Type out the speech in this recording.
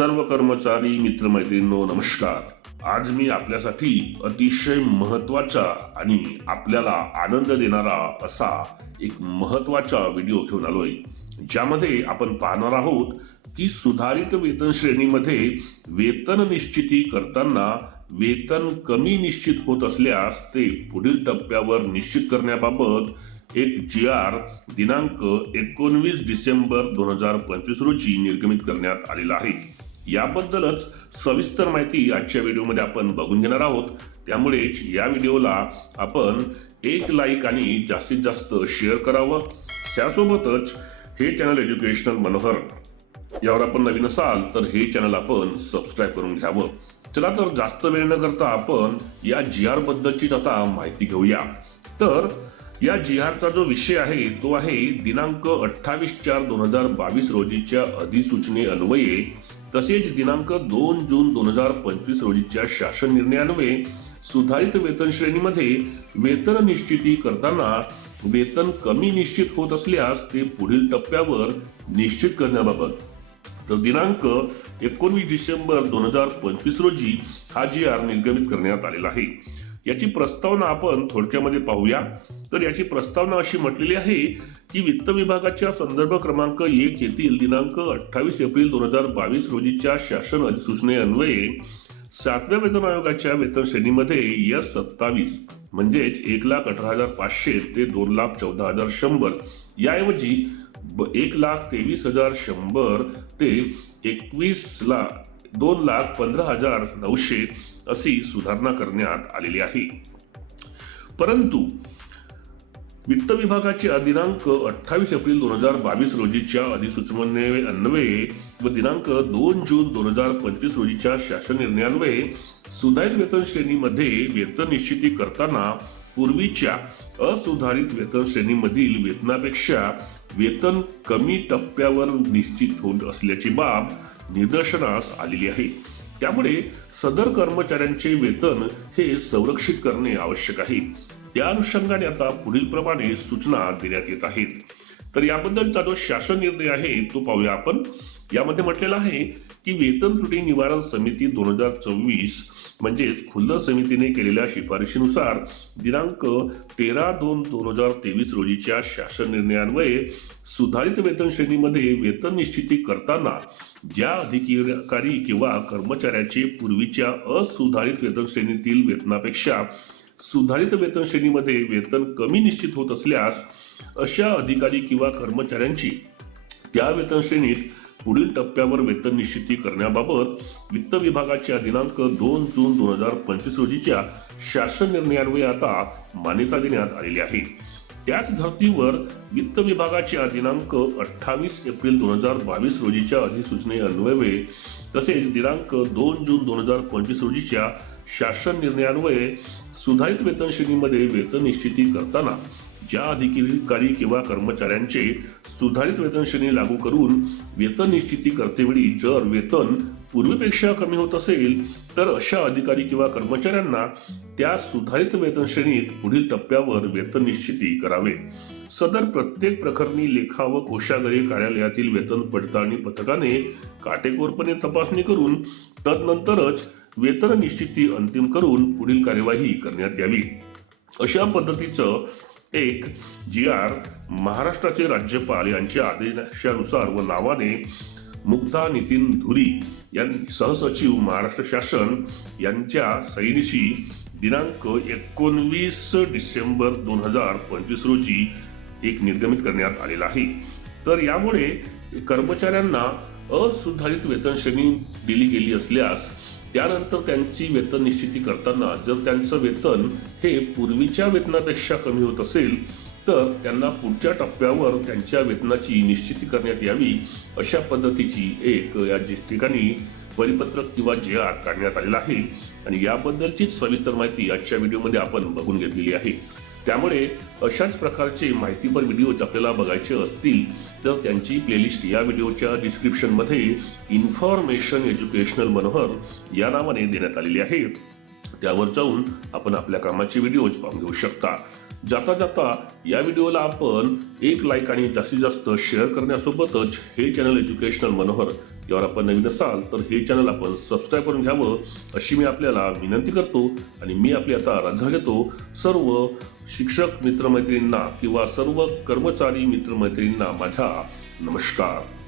सर्व कर्मचारी मित्रमैत्रिणींनो नमस्कार. आज मी आपल्यासाठी अतिशय महत्त्वाचा आणि आपल्याला आनंद देणारा असा एक महत्त्वाचा व्हिडिओ घेऊन आलोय ज्यामध्ये आपण पाहणार आहोत की सुधारित वेतन श्रेणीमध्ये वेतन निश्चिती करताना वेतन कमी निश्चित होत असल्यास ते पुढील टप्प्यावर निश्चित करण्याबाबत एक जी आर दिनांक एकोणवीस डिसेंबर दोन हजार पंचवीस रोजी निर्गमित करण्यात आलेला आहे. याबद्दलच सविस्तर माहिती आजच्या व्हिडिओमध्ये आपण बघून घेणार आहोत. त्यामुळेच या व्हिडिओला आपण एक लाईक आणि जास्तीत जास्त शेअर करावं. त्यासोबतच हे चॅनल एज्युकेशनल मनोहर यावर आपण नवीन असाल तर हे चॅनल आपण सबस्क्राईब करून घ्यावं. चला तर जास्त वेळ न करता आपण या जी आर बद्दलचीच आता माहिती घेऊया. तर या जी आरचा जो विषय आहे तो आहे दिनांक अठ्ठावीस चार दोन हजार बावीस रोजीच्या अधिसूचने अन्वये तसेच दिनांक दोन जून दोन हजार पंचवीस रोजीच्या शासन निर्णयान्वये सुधारित वेतन श्रेणीमध्ये वेतन निश्चिती करताना वेतन कमी निश्चित होत असल्यास ते पुढील टप्प्यावर निश्चित करण्याबाबत. तर दिनांक एकोणवीस डिसेंबर दोन हजार पंचवीस रोजी हा जी आर निर्गमित करण्यात आलेला आहे. याची प्रस्तावना आपण थोडक्यामध्ये पाहूया. तर याची प्रस्तावना अशी म्हटलेली आहे की वित्त विभागाच्या संदर्भ क्रमांक एक येथील दिनांक अठ्ठावीस एप्रिल दोन हजार बावीस रोजीच्या शासन अधिसूचनेअन्वये सातव्या वेतन आयोगाच्या वेतन श्रेणीमध्ये यस सत्तावीस म्हणजेच एक लाख अठरा हजार पाचशे ते दोन लाख चौदा हजार शंभर. याऐवजी एक लाख तेवीस हजार शंभर ते एकवीस लाख दोन लाख पंधरा हजार नऊशे अशी सुधारणा करण्यात आलेली आहे. परंतु वित्त विभागाचे दिनांक अठ्ठावीस एप्रिल दोन हजार बावीस रोजीच्या अधिसूचने अन्वये व दिनांक दोन जून दोन हजार पंचवीस रोजीच्या शासन निर्णयान्वये सुधारित वेतन श्रेणीमध्ये वेतन निश्चिती करताना पूर्वीच्या असुधारित वेतन श्रेणीमधील वेतनापेक्षा वेतन कमी टप्प्यावर निश्चित होत असल्याची बाब निदर्शनास आलेली आहे. त्यामुळे सदर कर्मचाऱ्यांचे वेतन हे संरक्षित करणे आवश्यक आहे. त्या अनुषंगाने आता पुढील प्रमाणे सूचना देण्यात येत आहेत. तर याबद्दलचा जो शासन निर्णय आहे तो पाहूया आपण. यामध्ये म्हटलेलं आहे की वेतन त्रुटी निवारण समिती दोन हजार चोवीस म्हणजेच खुल्ल समितीने केलेल्या शिफारशीनुसार दिनांक तेरा दोन दोन हजार तेवीस रोजीच्या शासन निर्णयान्वये सुधारित वेतन श्रेणीमध्ये वेतन निश्चिती करताना ज्या अधिकारी किंवा कर्मचाऱ्याचे पूर्वीच्या असुधारित वेतन श्रेणीतील वेतनापेक्षा सुधारित वेतन श्रेणीमध्ये वेतन कमी निश्चित होत असल्यास अशा अधिकारी किंवा कर्मचाऱ्यांची त्या वेतन श्रेणीत पुढील टप्प्यावर वेतन निश्चिती करण्याबाबत वित्त विभागाच्या दिनांक दोन जून दोन हजार पंचवीस रोजीच्या शासन निर्णयान्वये आता मान्यता देण्यात आलेली आहे. त्याच धर्तीवर वित्त विभागाच्या दिनांक अठ्ठावीस एप्रिल दोन हजार बावीस रोजीच्या अधिसूचने अन्वये तसेच दिनांक दोन जून दोन हजार पंचवीस रोजीच्या शासन निर्णयान्वये सुधारित वेतन श्रेणीमध्ये वेतन निश्चिती करताना ज्या अधिकारी किंवा कर्मचाऱ्यांचे सुधारित वेतन श्रेणी लागू करून वेतन निश्चिती करतेवेळी जर वेतन पूर्वीपेक्षा कमी होत असेल तर अशा अधिकारी किंवा कर्मचाऱ्यांना त्या सुधारित वेतन श्रेणीत पुढील टप्प्यावर वेतन निश्चिती करावे. सदर प्रत्येक प्रकरणी लेखा व कोशागरी कार्यालयातील वेतन पडताळणी पथकाने काटेकोरपणे तपासणी करून तदनंतरच वेतन निश्चिती अंतिम करून पुढील कार्यवाही करण्यात यावी. अशा पद्धतीचं एक जी आर महाराष्ट्राचे राज्यपाल यांच्या आदेशानुसार व नावाने मुग्धा नितीन धुरी यां सहसचिव महाराष्ट्र शासन यांच्या सैनिशी दिनांक एकोणवीस डिसेंबर दोन हजार पंचवीस रोजी एक निर्गमित करण्यात आलेला आहे. तर यामुळे कर्मचाऱ्यांना असुधारित वेतन श्रेणी दिली गेली असल्यास त्यानंतर त्यांची वेतन निश्चिती करताना जर त्यांचं वेतन हे पूर्वीच्या वेतनापेक्षा कमी होत असेल तर त्यांना पुढच्या टप्प्यावर त्यांच्या वेतनाची निश्चिती करण्यात यावी अशा पद्धतीची एक या ठिकाणी परिपत्रक किंवा जे आर काढण्यात आलेला आहे. आणि याबद्दलचीच सविस्तर माहिती आजच्या व्हिडिओमध्ये आपण बघून घेतलेली आहे. त्यामुळे अशाच प्रकारचे माहितीपर व्हिडिओज आपल्याला बघायचे असतील तर त्यांची प्लेलिस्ट या व्हिडिओच्या डिस्क्रिप्शनमध्ये इन्फॉर्मेशन एज्युकेशनल मनोहर या नावाने देण्यात आलेली आहे. त्यावर जाऊन आपण आपल्या कामाचे व्हिडिओज पाहून घेऊ शकता. जाता जाता या व्हिडिओला आपण एक लाईक आणि जास्तीत जास्त शेअर करण्यासोबतच हे चॅनल एज्युकेशनल मनोहर यावर आपण नवीन असाल तर हे चॅनल आपण सबस्क्राईब करून घ्यावं अशी मी आपल्याला विनंती करतो. आणि मी आपली आता रजा घेतो. सर्व शिक्षक मित्रमैत्रिणींना किंवा सर्व कर्मचारी मित्रमैत्रिणींना माझा नमस्कार.